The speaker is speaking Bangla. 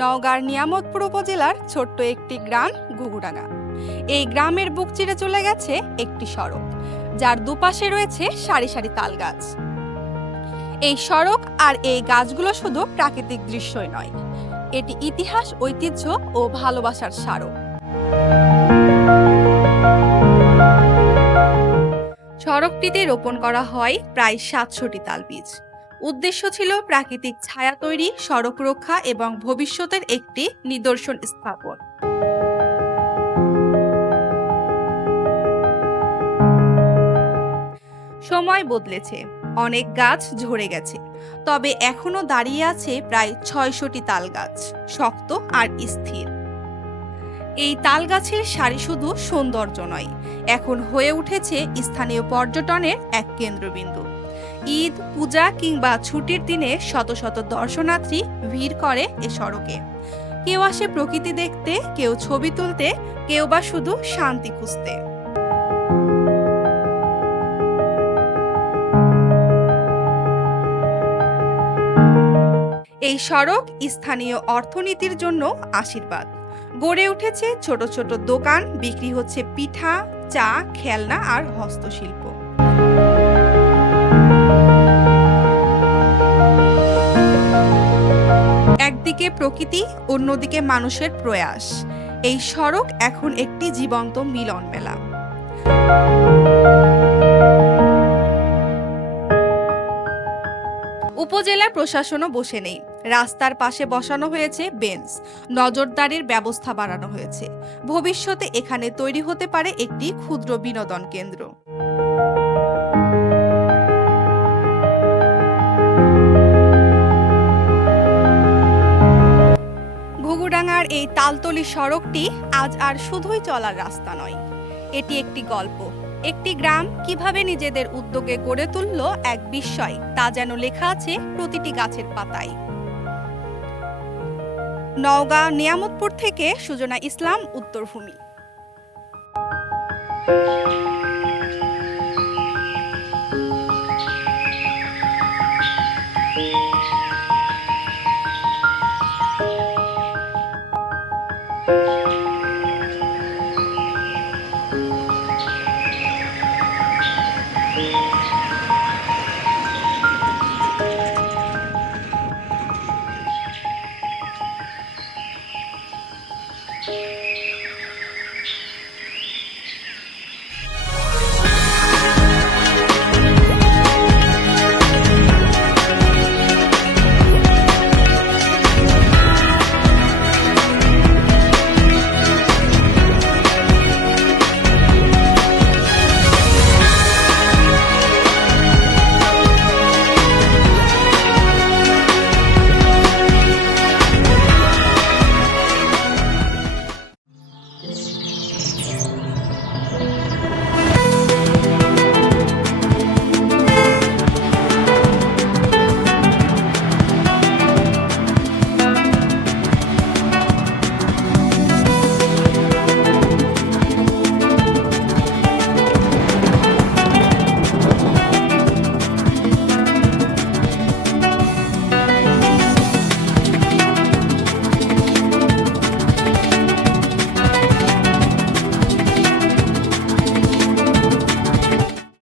নওগাঁর নিয়ামতপুর উপজেলার ছোট্ট একটি গ্রাম ঘুঘুডাঙ্গা। এই গ্রামের বুক চিরে চলে গেছে একটি সড়ক, যার দুপাশে রয়েছে সারি সারি তাল গাছ। এই সড়ক আর এই গাছগুলো শুধু প্রাকৃতিক দৃশ্যই নয়, এটি ইতিহাস, ঐতিহ্য ও ভালোবাসার স্মারক। সড়কটিতে রোপণ করা হয় প্রায় ৭০০টি তালবীজ। উদ্দেশ্য ছিল প্রাকৃতিক ছায়া তৈরি, সড়ক রক্ষা এবং ভবিষ্যতের একটি নিদর্শন স্থাপন। সময় বদলেছে, অনেক গাছ ঝরে গেছে, তবে এখনো দাঁড়িয়ে আছে প্রায় ৬০০টি তাল গাছ, শক্ত আর স্থির। এই তাল গাছের সারি শুধু সৌন্দর্য নয়, এখন হয়ে উঠেছে স্থানীয় পর্যটনের এক কেন্দ্রবিন্দু। ঈদ, পূজা কিংবা ছুটির দিনে শত শত দর্শনার্থী ভিড় করে এ সড়কে। কেউ আসে প্রকৃতি দেখতে, কেউ ছবি তুলতে, কেউ বা শুধু শান্তি খুঁজতে। এই সড়ক স্থানীয় অর্থনীতির জন্য আশীর্বাদ। গড়ে উঠেছে ছোট ছোট দোকান, বিক্রি হচ্ছে পিঠা, চা, খেলনা আর হস্তশিল্প। একদিকে প্রকৃতি, অন্যদিকে মানুষের প্রয়াস। এই সড়ক এখন একটি জীবন্ত মিলন মেলা। উপজেলা প্রশাসনও বসে নেই, রাস্তার পাশে বসানো হয়েছে বেঞ্চ, নজরদারির ব্যবস্থা বাড়ানো হয়েছে। ভবিষ্যতে এখানে তৈরি হতে পারে একটি ক্ষুদ্র বিনোদন কেন্দ্র। ঘুঘুডাঙ্গার এই তালতলি সড়কটি আজ আর শুধুই চলার রাস্তা নয়, এটি একটি গল্প। একটি গ্রাম কিভাবে নিজেদের উদ্যোগে গড়ে তুলল এক বিস্ময়, তা যেন লেখা আছে প্রতিটি গাছের পাতায়। নওগাঁ নিয়ামতপুর থেকে সুজনা ইসলাম, উত্তরভূমি।